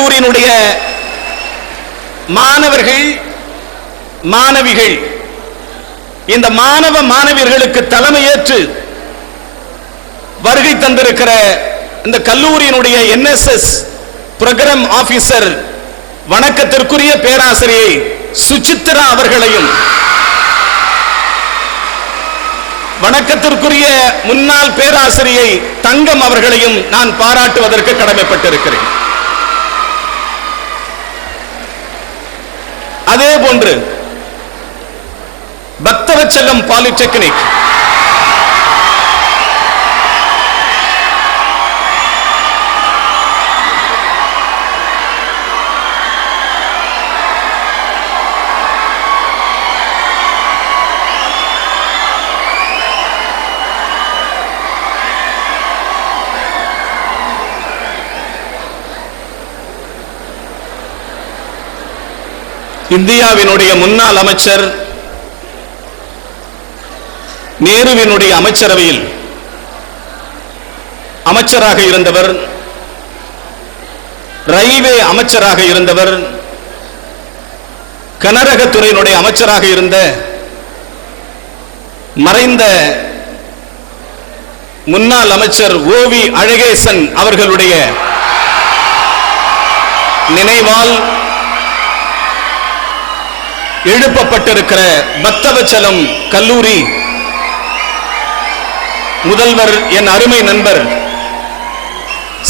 கல்லூரியினுடைய மாணவர்கள் மாணவிகள், இந்த மாணவ மாணவியர்களுக்கு தலைமையேற்று வருகை தந்திருக்கிற இந்த கல்லூரியினுடைய NSS புரோகிராம் ஆபீசர் வணக்கத்திற்குரிய பேராசிரியை சுசித்ரா அவர்களையும், வணக்கத்திற்குரிய முன்னாள் பேராசிரியை தங்கம் அவர்களையும் நான் பாராட்டுவதற்கு கடமைப்பட்டிருக்கிறேன். அதே போன்று பக்தவச்சலம் பாலிடெக்னிக், இந்தியாவினுடைய முன்னாள் அமைச்சர், நேருவினுடைய அமைச்சரவையில் அமைச்சராக இருந்தவர், ரயில்வே அமைச்சராக இருந்தவர், கனரகத்துறையினுடைய அமைச்சராக இருந்த மறைந்த முன்னாள் அமைச்சர் ஓவி அழகேசன் அவர்களுடைய நினைவால் எழுப்பப்பட்டிருக்கிற பக்தவச்சலம் கல்லூரி முதல்வர் என் அருமை நண்பர்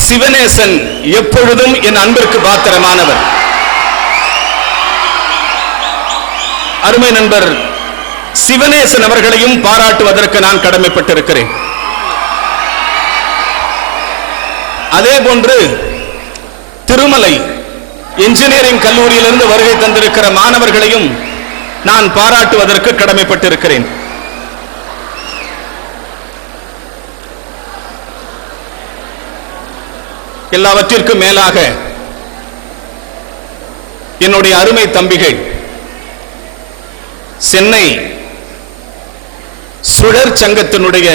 சிவனேசன் எப்பொழுதும் என் அன்பிற்கு பாத்திரமானவர். அருமை நண்பர் சிவனேசன் அவர்களையும் பாராட்டுவதற்கு நான் கடமைப்பட்டிருக்கிறேன். அதே போன்று திருமலை இன்ஜினியரிங் கல்லூரியிலிருந்து வருகை தந்திருக்கிற மாணவர்களையும் நான் பாராட்டுவதற்கு கடமைப்பட்டிருக்கிறேன். எல்லாவற்றிற்கும் மேலாக என்னுடைய அருமை தம்பிகள், சென்னை சுழற் சங்கத்தினுடைய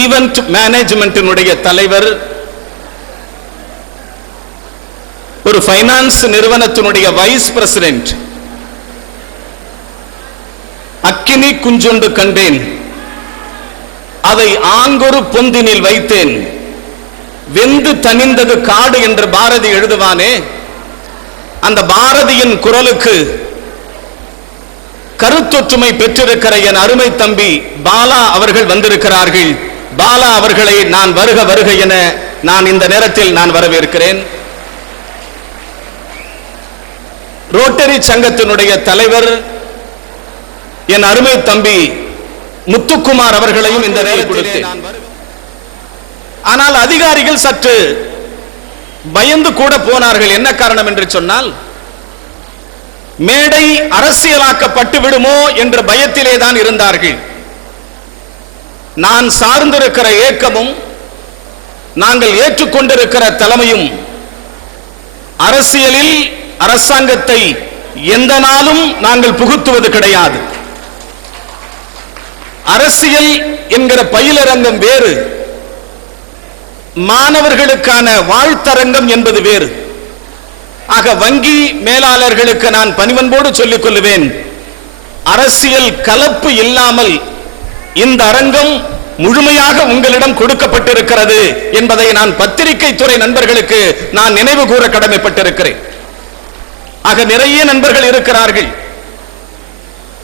ஈவென்ட் மேனேஜ்மெண்டினுடைய தலைவர், ஒரு பைனான்ஸ் நிறுவனத்தினுடைய வைஸ் பிரசிடென்ட், அக்கினி குஞ்சொண்டு கண்டேன் அதை ஆங்கொரு பொந்தினில் வைத்தேன், வெந்து தனிந்தது காடு என்று பாரதி எழுதுவானே, அந்த பாரதியின் குரலுக்கு கருத்தொற்றுமை பெற்றிருக்கிற என் அருமை தம்பி பாலா அவர்கள் வந்திருக்கிறார்கள். பாலா அவர்களை நான் வருக வருக என நான் இந்த நேரத்தில் நான் வரவேற்கிறேன். ரோட்டரி சங்கத்தினுடைய தலைவர் என் அருமை தம்பி முத்துக்குமார் அவர்களையும் இந்த நேரத்தில், ஆனால் அதிகாரிகள் சற்று பயந்து கூட போனார்கள். என்ன காரணம் என்று சொன்னால், மேடை அரசியலாக்கப்பட்டு விடுமோ என்ற பயத்திலே தான் இருந்தார்கள். நான் சார்ந்திருக்கிற இயக்கமும் நாங்கள் ஏற்றுக்கொண்டிருக்கிற தலைமையும் அரசியலில் அரசாங்கத்தை எந்த நாளும் நாங்கள் புகுத்துவது கிடையாது. அரசியல் என்கிற பயிலரங்கம் வேறு, மாணவர்களுக்கான வாழ்த்தரங்கம் என்பது வேறு. ஆக வங்கி மேலாளர்களுக்கு நான் பணிவன்போடு சொல்லிக் கொள்ளுவேன், அரசியல் கலப்பு இல்லாமல் இந்த அரங்கம் முழுமையாக உங்களிடம் கொடுக்கப்பட்டிருக்கிறது என்பதை நான் பத்திரிகை துறை நண்பர்களுக்கு நான் நினைவு கூற கடமைப்பட்டிருக்கிறேன். ஆக நிறைய நண்பர்கள் இருக்கிறார்கள்,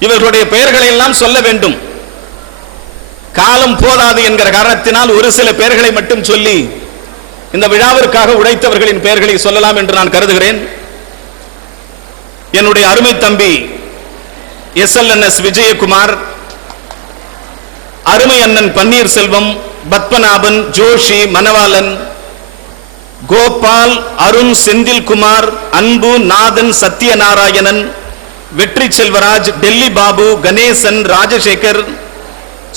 இவர்களுடைய பெயர்களை எல்லாம் சொல்ல வேண்டும், காலம் போதாது என்கிற காரணத்தினால் ஒரு சில பெயர்களை மட்டும் சொல்லி இந்த விழாவிற்காக உழைத்தவர்களின் பெயர்களை சொல்லலாம் என்று நான் கருதுகிறேன். என்னுடைய அருமை தம்பி SLNS விஜயகுமார், அருமை அண்ணன் பன்னீர்செல்வம், பத்மநாபன், ஜோஷி, மணவாளன், கோபால், அருண், செந்தில்குமார், அன்பு, நாதன், சத்யநாராயணன், வெற்றி செல்வராஜ், டெல்லி பாபு, கணேசன், ராஜசேகர்,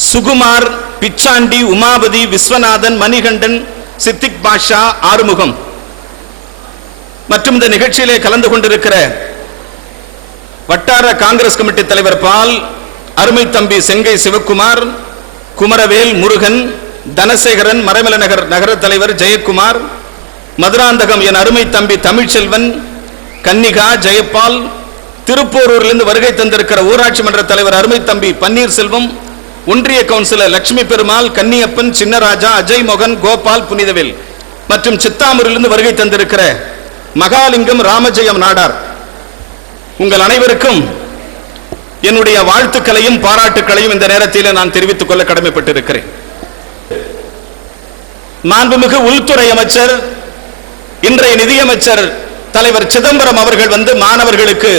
சுகுமார், பிச்சாண்டி, உமாபதி, விஸ்வநாதன், மணிகண்டன், சித்திக் பாஷா, ஆறுமுகம் மற்றும் இந்த நிகழ்ச்சியிலே கலந்து கொண்டிருக்கிற வட்டார காங்கிரஸ் கமிட்டி தலைவர் பால், அருமை தம்பி செங்கை சிவக்குமார், குமரவேல், முருகன், தனசேகரன், மறைமலை நகர தலைவர் ஜெயக்குமார், மதுராந்தகம் என் அருமை தம்பி தமிழ்ச்செல்வன், கன்னிகா, ஜெயபால், திருப்போரூரிலிருந்து வருகை தந்திருக்கிற ஊராட்சி மன்ற தலைவர் அருமை தம்பி பன்னீர்செல்வம், ஒன்றிய கவுன்சிலர் லட்சுமி பெருமாள், கன்னியப்பன், சின்னராஜா, அஜய் மோகன், கோபால், புனிதவேல் மற்றும் சித்தாமூரிலிருந்து வருகை தந்திருக்கிற மகாலிங்கம், ராமஜெயம் நாடார், உங்கள் அனைவருக்கும் என்னுடைய வாழ்த்துக்களையும் பாராட்டுக்களையும் இந்த நேரத்தில் நான் தெரிவித்துக் கொள்ள கடமைப்பட்டிருக்கிறேன். மாண்புமிகு உள்துறை அமைச்சர், இன்றைய நிதியமைச்சர் தலைவர் சிதம்பரம் அவர்கள் வந்து மாணவர்களுக்கு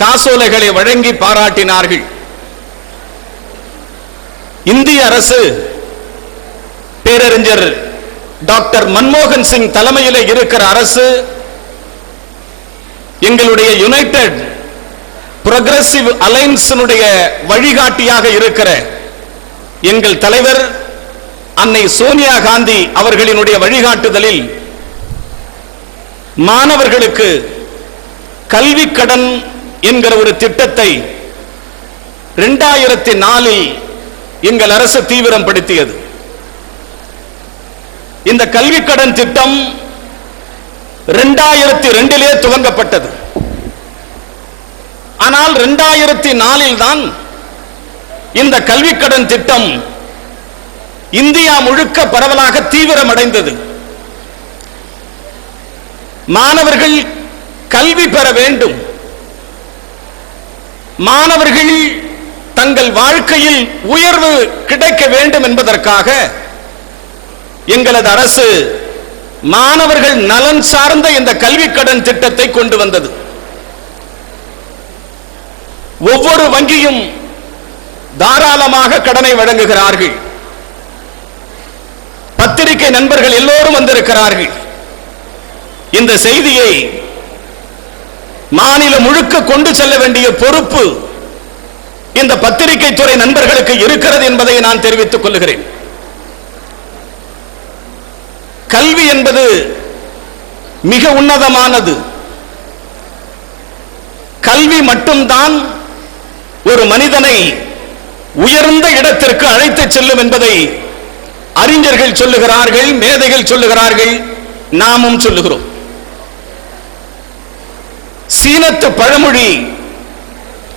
காசோலைகளை வழங்கி பாராட்டினார்கள். இந்திய அரசு பேரறிஞர் டாக்டர் மன்மோகன் சிங் தலைமையில் இருக்கிற அரசு எங்களுடைய யுனைடெட் புரோகிரசிவ் அலைன்ஸ் வழிகாட்டியாக இருக்கிற எங்கள் தலைவர் அன்னை சோனியா காந்தி அவர்களினுடைய வழிகாட்டுதலில் மாணவர்களுக்கு கல்வி கடன் என்கிற ஒரு திட்டத்தை 2004 எங்கள் அரசு தீவிரப்படுத்தியது. இந்த கல்வி கடன் திட்டம் 2002 துவங்கப்பட்டது. ஆனால் 2004 தான் இந்த கல்வி கடன் திட்டம் இந்தியா முழுக்க பரவலாக தீவிரமடைந்தது. மாணவர்கள் கல்வி பெற வேண்டும், மாணவர்கள் தங்கள் வாழ்க்கையில் உயர்வு கிடைக்க வேண்டும் என்பதற்காக எங்களது அரசு மாணவர்கள் நலன் சார்ந்த இந்த கல்வி கடன் திட்டத்தை கொண்டு வந்தது. ஒவ்வொரு வங்கியும் தாராளமாக கடனை வழங்குகிறார்கள். பத்திரிகை நண்பர்கள் எல்லோரும் வந்திருக்கிறார்கள். இந்த செய்தியை மாநிலம் முழுக்க கொண்டு செல்ல வேண்டிய பொறுப்பு இந்த பத்திரிகை துறை நண்பர்களுக்கு இருக்கிறது என்பதை நான் தெரிவித்துக் கொள்கிறேன். கல்வி என்பது மிக உன்னதமானது. கல்வி மட்டும்தான் ஒரு மனிதனை உயர்ந்த இடத்திற்கு அழைத்து செல்லும் என்பதை அறிஞர்கள் சொல்லுகிறார்கள், மேதைகள் சொல்லுகிறார்கள், நாமும் சொல்லுகிறோம். சீனத்து பழமொழி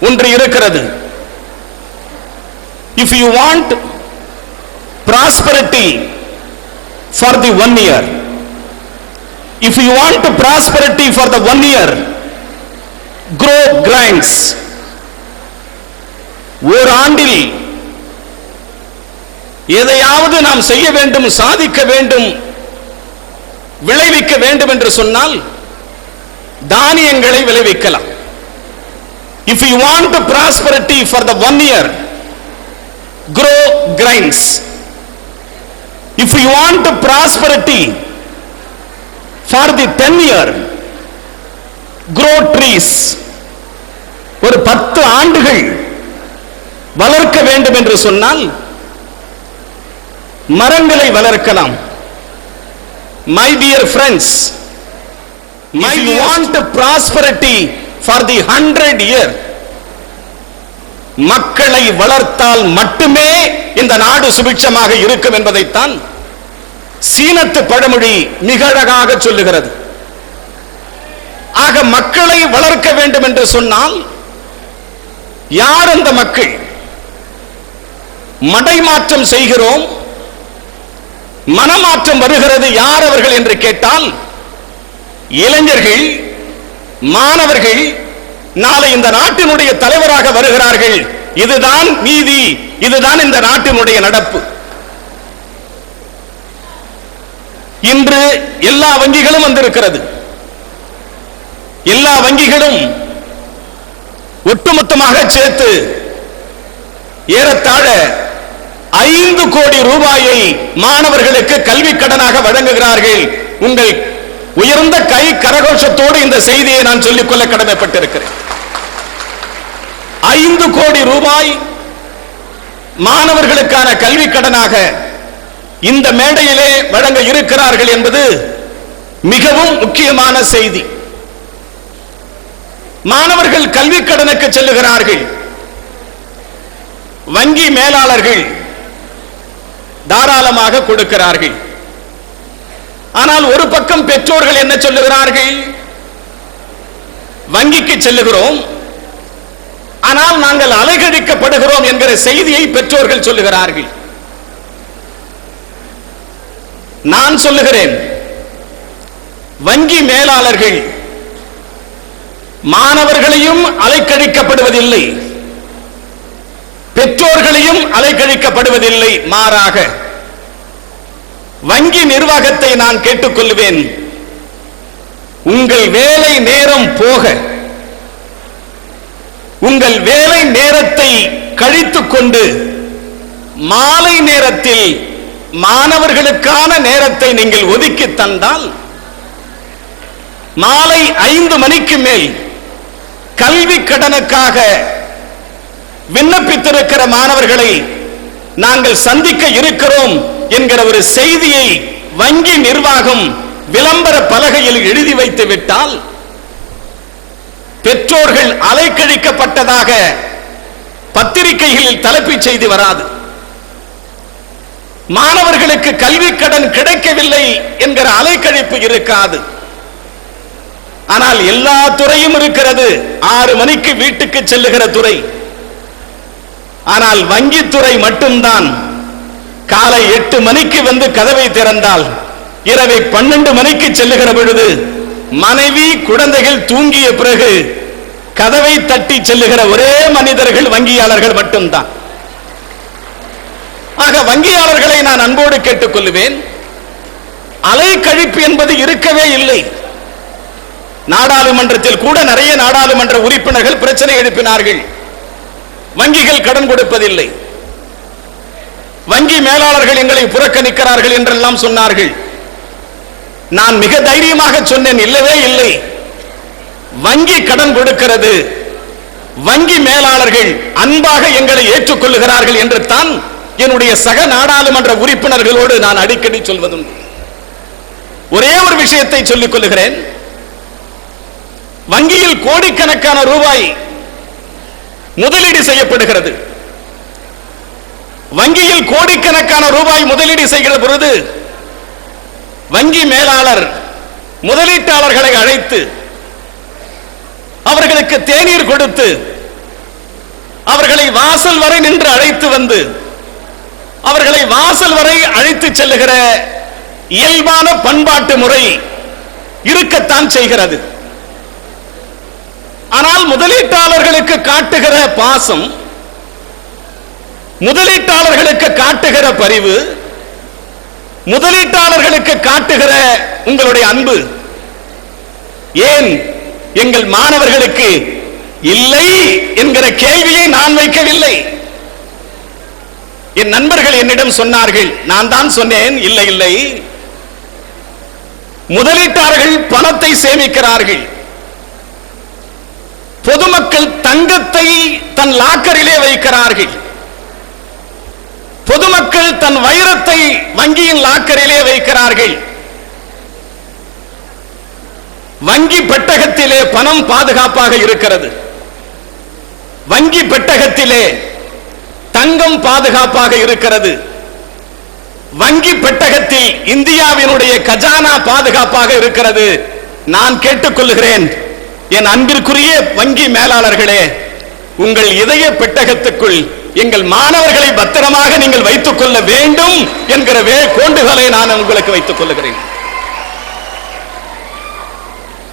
ஒன்று இருக்கிறது. If you want prosperity for the 1 year, if you want prosperity for the 1 year, grow grains. ஒரு ஆண்டில் எதையாவது நாம் செய்ய வேண்டும், சாதிக்க வேண்டும், விளைவிக்க வேண்டும் என்று சொன்னால் தானியங்களை விளைவிக்கலாம். If you want prosperity for the 1 year, grow grains. If you want prosperity for the 10 year, grow trees. ஒரு 10 ஆண்டுகள் வளர்க்க வேண்டும் என்று சொன்னால் மரங்களை வளர்க்கலாம். My dear friends, if you want prosperity for the 100 year, மக்களை வளர்த்தால் மட்டுமே இந்த நாடு சுபிட்சமாக இருக்கும் என்பதைத்தான் சீனத்து பழமொழி மிக அழகாக சொல்லுகிறது. ஆக மக்களை வளர்க்க வேண்டும் என்று சொன்னால் யார் அந்த மக்கள்? மடைமாற்றம் செய்கிறோம், மனமாற்றம் வருகிறது. யார் அவர்கள் என்று கேட்டால் இளைஞர்கள், மாணவர்கள் நாளை இந்த நாட்டினுடைய தலைவராக வருகிறார்கள். இதுதான் நீதி, இதுதான் இந்த நாட்டினுடைய நடப்பு. இன்று எல்லா வங்கிகளும் வந்திருக்கிறது. எல்லா வங்கிகளும் ஒட்டுமொத்தமாக சேர்த்து ஏறத்தாழ 5 கோடி ரூபாயை மாணவர்களுக்கு கல்வி கடனாக வழங்குகிறார்கள். உங்கள் உயர்ந்த கை கரகோஷத்தோடு இந்த செய்தியை நான் சொல்லிக்கொள்ள கடமைப்பட்டிருக்கிறேன். 5 கோடி ரூபாய் மாணவர்களுக்கான கல்வி கடனாக இந்த மேடையிலே வழங்க இருக்கிறார்கள் என்பது மிகவும் முக்கியமான செய்தி. மாணவர்கள் கல்வி கடனுக்கு செல்லுகிறார்கள். வங்கி மேலாளர்கள் தாராளமாக கொடுக்கிறார்கள். ஆனால் ஒரு பக்கம் பெற்றோர்கள் என்ன சொல்லுகிறார்கள்? வங்கிக்கு செல்லுகிறோம், ஆனால் நாங்கள் அலைகழிக்கப்படுகிறோம் என்கிற செய்தியை பெற்றோர்கள் சொல்லுகிறார்கள். நான் சொல்லுகிறேன், வங்கி மேலாளர்கள் மாணவர்களையும் அலைக்கழிக்கப்படுவதில்லை, பெற்றோர்களையும் அலைக்கழிக்கப்படுவதில்லை. மாறாக வங்கி நிர்வாகத்தை நான் கேட்டுக்கொள்வேன், உங்கள் வேலை நேரம் போக உங்கள் வேலை நேரத்தை கழித்துக் கொண்டு மாலை நேரத்தில் மாணவர்களுக்கான நேரத்தை நீங்கள் ஒதுக்கி தந்தால், மாலை 5 மணிக்கு மேல் கல்வி கடனுக்காக விண்ணப்பித்திருக்கிற மாணவர்களை நாங்கள் சந்திக்க இருக்கிறோம் என்கிற ஒரு செய்தியை வங்கி நிர்வாகம் விளம்பர பலகையில் எழுதி வைத்து விட்டால், பெற்றோர்கள் அலைக்கழிக்கப்பட்டதாக பத்திரிகைகளில் தலைப்புச் செய்தி வராது. மாணவர்களுக்கு கல்வி கடன் கிடைக்கவில்லை என்கிற அலைக்கழிப்பு இருக்காது. ஆனால் எல்லா துறையும் இருக்கிறது. 6 மணிக்கு வீட்டுக்கு செல்லுகிற துறை. ஆனால் வங்கித்துறை மட்டும்தான் காலை 8 மணிக்கு வந்து கதவை திறந்தால் இரவை 12 மணிக்கு செல்லுகிற பொழுது மனைவி குழந்தைகள் தூங்கிய பிறகு கதவை தட்டி செல்லுகிற ஒரே மனிதர்கள் வங்கியாளர்கள் மட்டும்தான். ஆக வங்கியாளர்களை நான் அன்போடு கேட்டுக்கொள்வேன், அலைக்கழிப்பு என்பது இருக்கவே இல்லை. நாடாளுமன்றத்தில் கூட நிறைய நாடாளுமன்ற உறுப்பினர்கள் பிரச்சனை எழுப்பினார்கள், வங்கிகள் கடன் கொடுப்பதில்லை, வங்கி மேலாளர்கள் எங்களை புறக்கணிக்கிறார்கள் என்றெல்லாம் சொன்னார்கள். நான் மிக தைரியமாக சொன்னேன், இல்லவே இல்லை, வங்கி கடன் கொடுக்கிறது, வங்கி மேலாளர்கள் அன்பாக எங்களை ஏற்றுக்கொள்ளுகிறார்கள் என்று தான் என்னுடைய சக நாடாளுமன்ற உறுப்பினர்களோடு நான் அடிக்கடி சொல்வதும். ஒரே ஒரு விஷயத்தை சொல்லிக் கொள்ளுகிறேன், வங்கியில் கோடிக்கணக்கான ரூபாய் முதலீடு செய்யப்படுகிறது. வங்கியில் கோடிக்கணக்கான ரூபாய் முதலீடு செய்கிற பொழுது வங்கி மேலாளர் முதலீட்டாளர்களை அழைத்து அவர்களுக்கு தேநீர் கொடுத்து அவர்களை வாசல் வரை நின்று அழைத்து வந்து அவர்களை வாசல் வரை அழைத்து செல்லுகிற இயல்பான பண்பாட்டு முறை இருக்கத்தான் செய்கிறது. ஆனால் முதலீட்டாளர்களுக்கு காட்டுகிற பாசம், முதலீட்டாளர்களுக்கு காட்டுகிற பரிவு, முதலீட்டாளர்களுக்கு காட்டுகிற உங்களுடைய அன்பு ஏன் எங்கள் மாணவர்களுக்கு இல்லை என்கிற கேள்வியை நான் வைக்கவில்லை. என் நண்பர்கள் என்னிடம் சொன்னார்கள், நான் தான் சொன்னேன், இல்லை இல்லை, முதலீட்டாளர்கள் பணத்தை சேமிக்கிறார்கள், பொதுமக்கள் தங்கத்தை தன் லாக்கரிலே வைக்கிறார்கள், பொதுமக்கள் தன் வைரத்தை வங்கியின் லாக்கரிலே வைக்கிறார்கள், வங்கி பெட்டகத்திலே பணம் பாதுகாப்பாக இருக்கிறது, வங்கி பெட்டகத்திலே தங்கம் பாதுகாப்பாக இருக்கிறது, வங்கி பெட்டகத்தில் இந்தியாவினுடைய கஜானா பாதுகாப்பாக இருக்கிறது. நான் கேட்டுக்கொள்கிறேன், என் அன்பிற்குரிய வங்கி மேலாளர்களே, உங்கள் இதய பெட்டகத்துக்குள் எங்கள் மாணவர்களை பத்திரமாக நீங்கள் வைத்துக் கொள்ள வேண்டும் என்கிற கோண்டுகளை நான் உங்களுக்கு வைத்துக் கொள்ளுகிறேன்.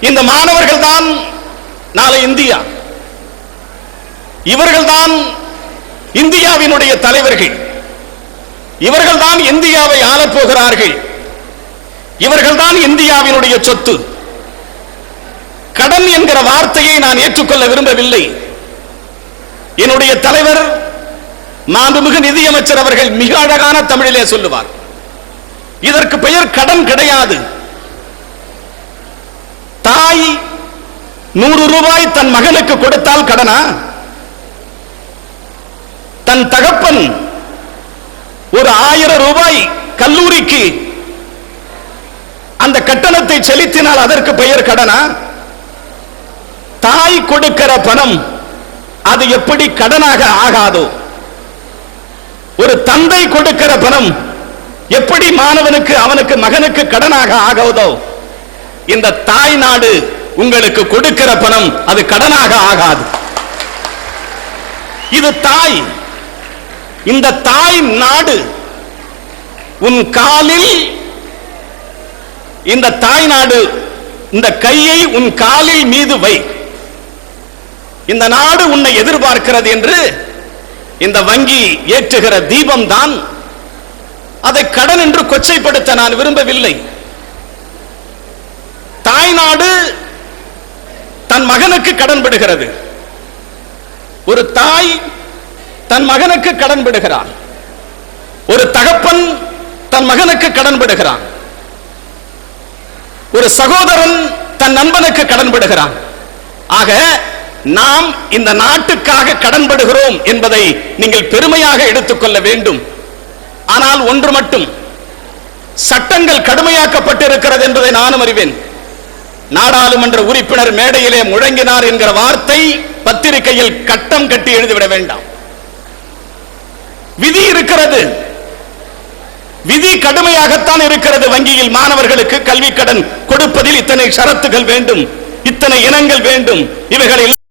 இந்த மாணவர்கள் தான் நாளை இந்தியா, இவர்கள்தான் இந்தியாவினுடைய தலைவர்கள், இவர்கள்தான் இந்தியாவை ஆளப்போகிறார்கள், இவர்கள்தான் இந்தியாவினுடைய சொத்து. கடன் என்கிற வார்த்தையை நான் ஏற்றுக்கொள்ள விரும்பவில்லை. என்னுடைய தலைவர் மாண்புமிகு நிதியமைச்சர் அவர்கள் மிக அழகான தமிழிலே சொல்லுவார், இதற்கு பெயர் கடன் கிடையாது. தாய் 100 ரூபாய் தன் மகனுக்கு கொடுத்தால் கடனா? தன் தகப்பன் ஒரு 1000 ரூபாய் கல்லூரிக்கு அந்த கட்டணத்தை செலுத்தினால் அதற்கு பெயர் கடனா? தாய் கொடுக்கிற பணம் அது எப்படி கடனாக ஆகாதோ, ஒரு தந்தை கொடுக்கிற பணம் எப்படி மாணவனுக்கு அவனுக்கு மகனுக்கு கடனாக ஆகாதோ, இந்த தாய் நாடு உங்களுக்கு கொடுக்கிற பணம் அது கடனாக ஆகாது. இது தாய். இந்த தாய் நாடு உன் காலில், இந்த தாய் நாடு இந்த கையை உன் காலில் மீது வை, இந்த நாடு உன்னை எதிர்பார்க்கிறது என்று இந்த வங்கி ஏற்றுகிற தீபம் தான். அதை கடன் என்று கொச்சைப்படுத்த நான் விரும்பவில்லை. தாய் நாடு தன் மகனுக்கு கடன் விடுகிறது. ஒரு தாய் தன் மகனுக்கு கடன் விடுகிறான். ஒரு தகப்பன் தன் மகனுக்கு கடன் விடுகிறான். ஒரு சகோதரன் தன் நண்பனுக்கு கடன் விடுகிறான். ஆக நாம் இந்த நாட்டுக்காக கடன் விடுகிறோம் என்பதை நீங்கள் பெருமையாக எடுத்துக்கொள்ள வேண்டும். ஆனால் ஒன்று மட்டும், சட்டங்கள் கடுமையாக்கப்பட்டிருக்கிறது என்பதை நானும் அறிவேன். நாடாளுமன்ற உறுப்பினர் மேடையிலே முழங்கினார் என்கிற வார்த்தை பத்திரிகையில் கட்டம் கட்டி எழுதிவிட வேண்டாம். விதி இருக்கிறது, விதி கடுமையாகத்தான் இருக்கிறது. வங்கியில் மாணவர்களுக்கு கல்வி கடன் கொடுப்பதில் இத்தனை ஷரத்துகள் வேண்டும், இத்தனை இனங்கள் வேண்டும். இவைகள்